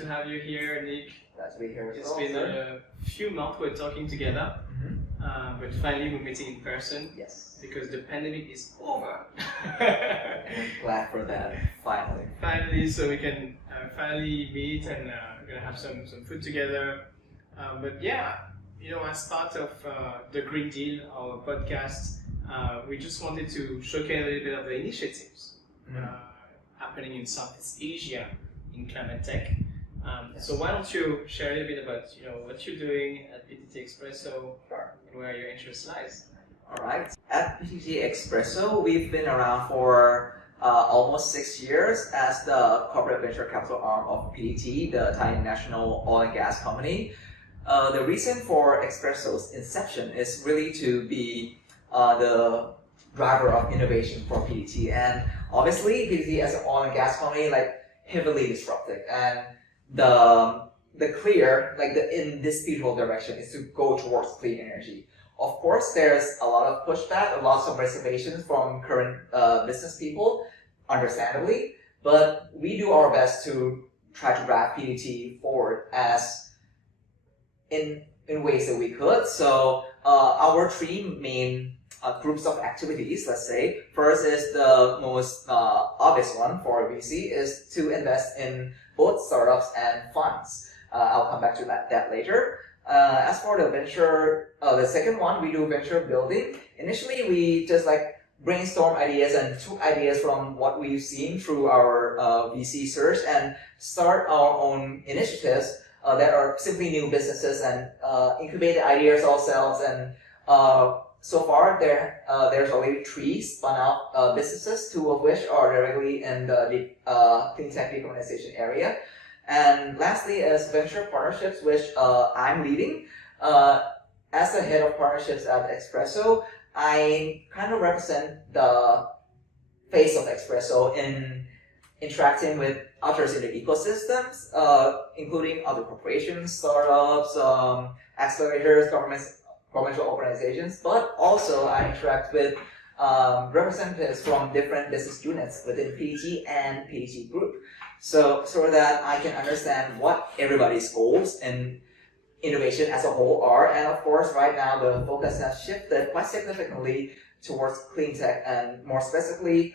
to have you here, Nick. Glad to be here. It's been a few months we're talking together, but finally we're meeting in person. Yes. Because the pandemic is over. I'm glad for that. Finally. Finally, so we can finally meet and we're gonna have some food together. But yeah, as part of the Green Deal, our podcast, we just wanted to showcase a little bit of the initiatives happening in Southeast Asia in climate tech. So why don't you share a little bit about what you're doing at PTT Expresso and where your interest lies? All right. At PTT Expresso, we've been around for almost 6 years as the corporate venture capital arm of PTT, the Thai national oil and gas company. The reason for Expresso's inception is really to be the driver of innovation for PTT, and obviously PTT as an oil and gas company, heavily disruptive, and the indisputable direction is to go towards clean energy. Of course, there's a lot of pushback, lots of reservations from current business people, understandably, but we do our best to try to drive PTT forward as in ways that we could. So our three main groups of activities, let's say, first is the most obvious one for a VC is to invest in both startups and funds. I'll come back to that later. As for the venture, the second one, we do venture building. Initially, we just brainstorm ideas and took ideas from what we've seen through our VC search and start our own initiatives that are simply new businesses and incubate the ideas ourselves. And so far, there's already 3 spun out businesses, 2 of which are directly in the clean tech decarbonization area. And lastly is venture partnerships, which I'm leading. As the head of partnerships at Expresso, I kind of represent the face of Expresso in interacting with others in the ecosystems, including other corporations, startups, accelerators, governmental organizations, but also I interact with representatives from different business units within PTT and PTT Group. So that I can understand what everybody's goals and innovation as a whole are. And of course, right now the focus has shifted quite significantly towards clean tech, and more specifically,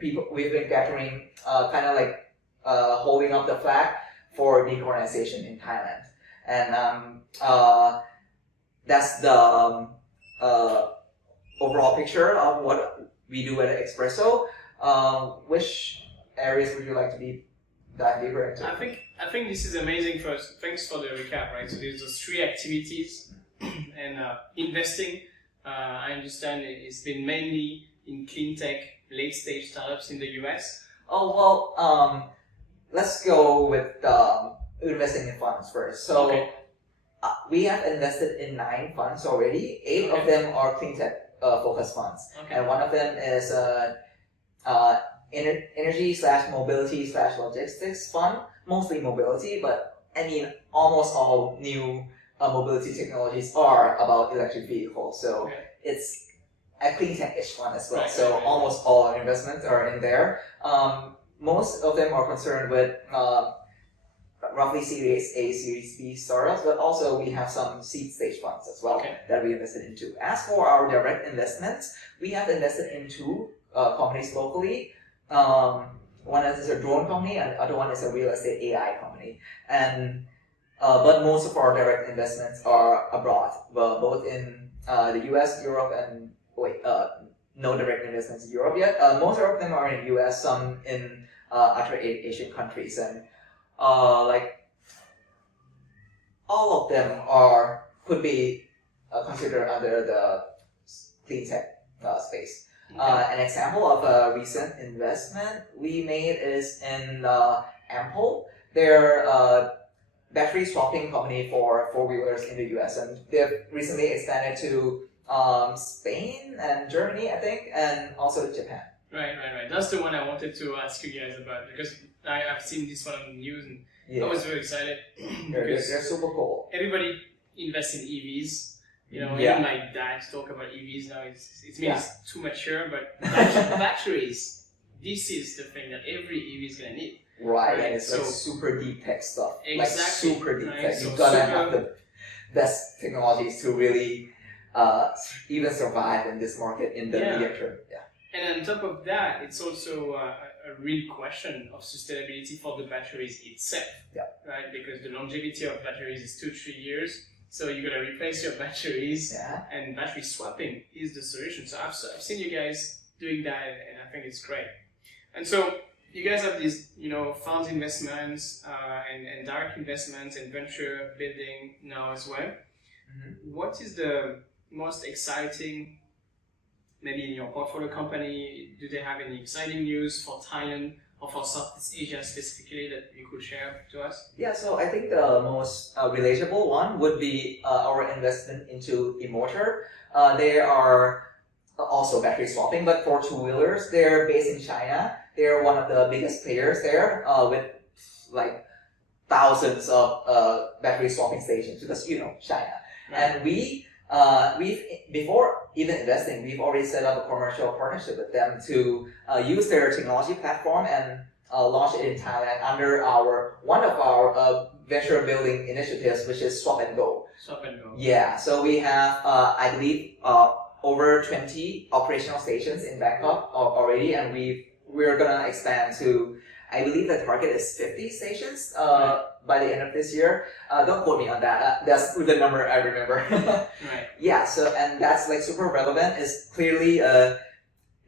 we've been gathering holding up the flag for decarbonization in Thailand. And that's the overall picture of what we do at Expresso. Which areas would you like to dive deeper into? I think this is amazing. First, thanks for the recap, right? So there's those 3 activities, and investing. I understand it's been mainly in clean tech, late stage startups in the US. Oh well, let's go with investing in funds first. So we have invested in 9 funds already. 8 of them are clean tech focused funds, and one of them is energy/mobility/logistics fund, mostly mobility, but I mean almost all new mobility technologies are about electric vehicles, so it's a clean tech-ish fund as well. Almost all our investments are in there. Most of them are concerned with roughly Series A, Series B startups, but also we have some seed stage funds as well that we invested into. As for our direct investments, we have invested in 2 companies locally. One is a drone company, and the other one is a real estate AI company. And but most of our direct investments are abroad, both in the US, Europe, and no direct investments in Europe yet. Most of them are in the US, some in other Asian countries, and all of them could be considered under the clean tech space. An example of a recent investment we made is in Ample. They're a battery swapping company for 4-wheelers in the US, and they've recently expanded to Spain and Germany, I think, and also Japan. Right. That's the one I wanted to ask you guys about, because I've seen this one on the news, and I was very excited. They're super cool. Everybody invests in EVs. Even my dad talk about EVs now. It's too mature, but batteries. This is the thing that every EV is gonna need. Right, Right, and it's like so- super deep tech stuff. Exactly, Like super deep right, tech. so You gotta super- have the best technologies to really even survive in this market in the Yeah. medium term. Yeah. And on top of that, it's also a real question of sustainability for the batteries itself, Yeah. right? Because the longevity of batteries is 2-3 years, so you gotta replace your batteries, Yeah. and battery swapping is the solution. So I've seen you guys doing that, and I think it's great. And so you guys have these, fund investments and direct investments and venture building now as well. Mhm. What is the most exciting, maybe in your portfolio company? Do they have any exciting news for Thailand or for Southeast Asia specifically that you could share to us? Yeah, so I think the most relatable one would be our investment into Immortor. They are also battery swapping, but for two-wheelers. They're based in China. They're one of the biggest players there with like thousands of battery swapping stations because China. And we've before even investing, we've already set up a commercial partnership with them to use their technology platform and launch it in Thailand under one of our venture building initiatives, which is Swap and Go. Swap and Go. Yeah, so we have I believe over 20 operational stations in Bangkok already, and we're gonna expand to, I believe the target is 50 stations by the end of this year. Don't quote me on that. That's the number I remember. Right. Yeah, so and that's like super relevant. It's clearly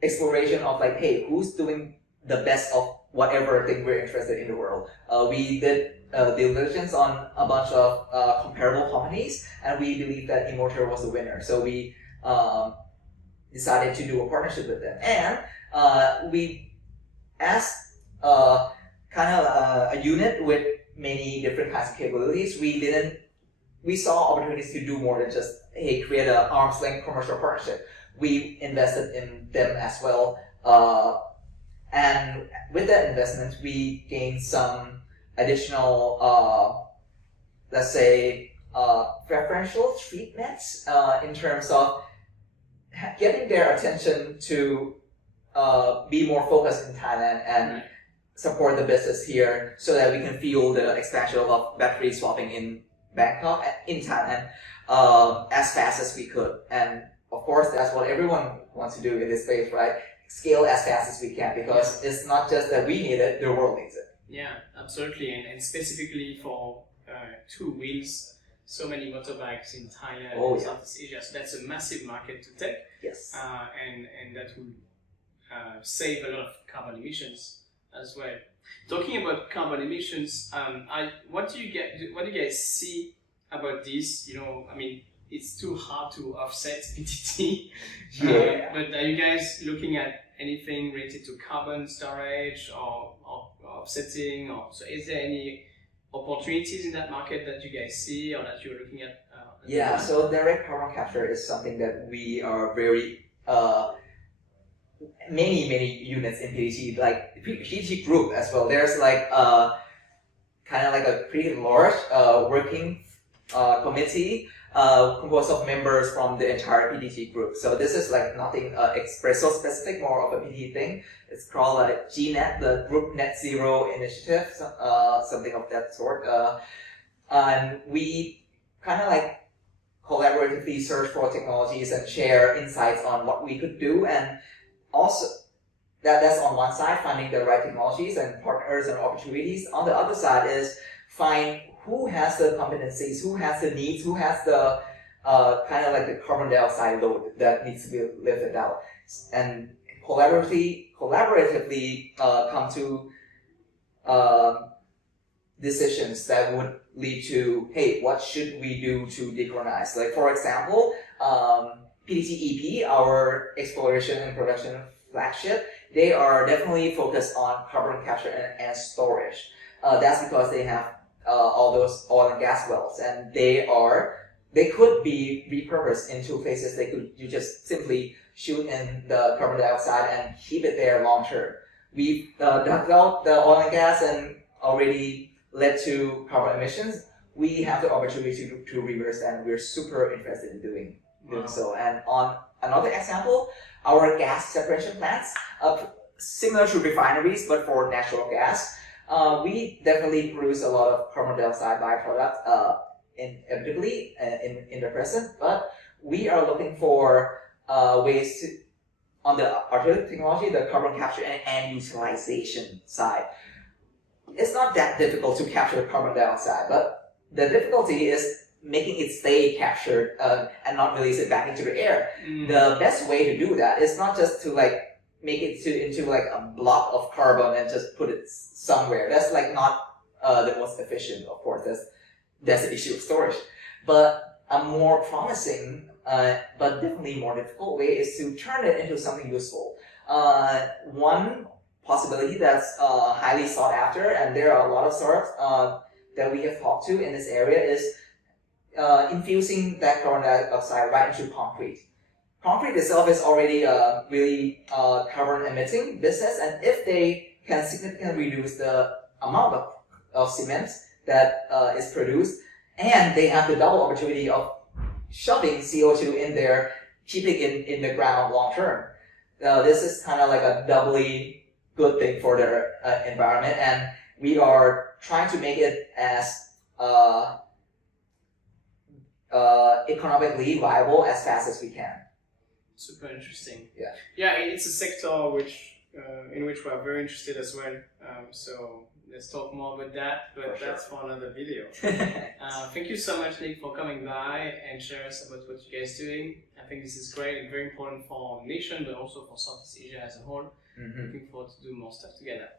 exploration of like, hey, who's doing the best of whatever thing we're interested in the world. We did due diligence on a bunch of comparable companies, and we believe that Immortor was the winner. So we decided to do a partnership with them, and we asked kind of a unit with many different kinds of capabilities. We saw opportunities to do more than just, hey, create an arm's length commercial partnership. We invested in them as well. And with that investment, we gained some additional, let's say, preferential treatments in terms of getting their attention to be more focused in Thailand and support the business here so that we can fuel the expansion of battery swapping in Bangkok, in Thailand, as fast as we could. And of course, that's what everyone wants to do in this space, right? Scale as fast as we can, because it's not just that we need it, the world needs it. Yeah, absolutely. And specifically for two wheels, so many motorbikes in Thailand and Southeast Asia. So that's a massive market to take. Yes. And that will save a lot of carbon emissions as well. Talking about carbon emissions, what do you guys see about this? I mean, it's too hard to offset PTT. But are you guys looking at anything related to carbon storage or offsetting? So is there any opportunities in that market that you guys see or that you're looking at? So direct carbon capture is something that we are very many units in PTT, like PTT group as well. There's like kind of like a pretty large working committee composed of members from the entire PTT group. So this is like nothing Espresso specific, more of a PTT thing. It's called like GNet, the Group Net Zero Initiative, something of that sort. And we kind of like collaboratively search for technologies and share insights on what we could do, and also that's on one side, finding the right technologies and partners and opportunities. On the other side is find who has the competencies, who has the needs, who has the kind of like the carbon dioxide load that needs to be lifted out, and collaboratively come to decisions that would lead to, hey, what should we do to decarbonize? Like for example, PTT EP, our exploration and production flagship, they are definitely focused on carbon capture and storage. That's because they have all those oil and gas wells, and they could be repurposed into places you just simply shoot in the carbon dioxide and keep it there long term. We've dug out the oil and gas and already led to carbon emissions. We have the opportunity to reverse that, and we're super interested in doing so. And on another example, our gas separation plants, similar to refineries but for natural gas, we definitely produce a lot of carbon dioxide byproducts inevitably in the present, but we are looking for ways to, on the alternative technology, the carbon capture and utilization side. It's not that difficult to capture carbon dioxide, but the difficulty is making it stay captured and not release it back into the air. The best way to do that is not just to like make it into like a block of carbon and just put it somewhere. That's like not the most efficient, of course. That's the issue of storage. But a more promising, but definitely more difficult way is to turn it into something useful. One possibility that's highly sought after, and there are a lot of startups that we have talked to in this area, is infusing that carbon dioxide right into concrete. Concrete itself is already a really carbon emitting business, and if they can significantly reduce the amount of cement that is produced, and they have the double opportunity of shoving CO2 in there, keeping it in the ground long term. This is kind of like a doubly good thing for the environment, and we are trying to make it as economically viable as fast as we can. Super interesting. Yeah. Yeah, it's a sector which in which we are very interested as well. So let's talk more about that, but that's for another video. Thank you so much, Nick, for coming by and sharing us about what you guys are doing. I think this is great and very important for our nation, but also for Southeast Asia as a whole. Looking forward to do more stuff together.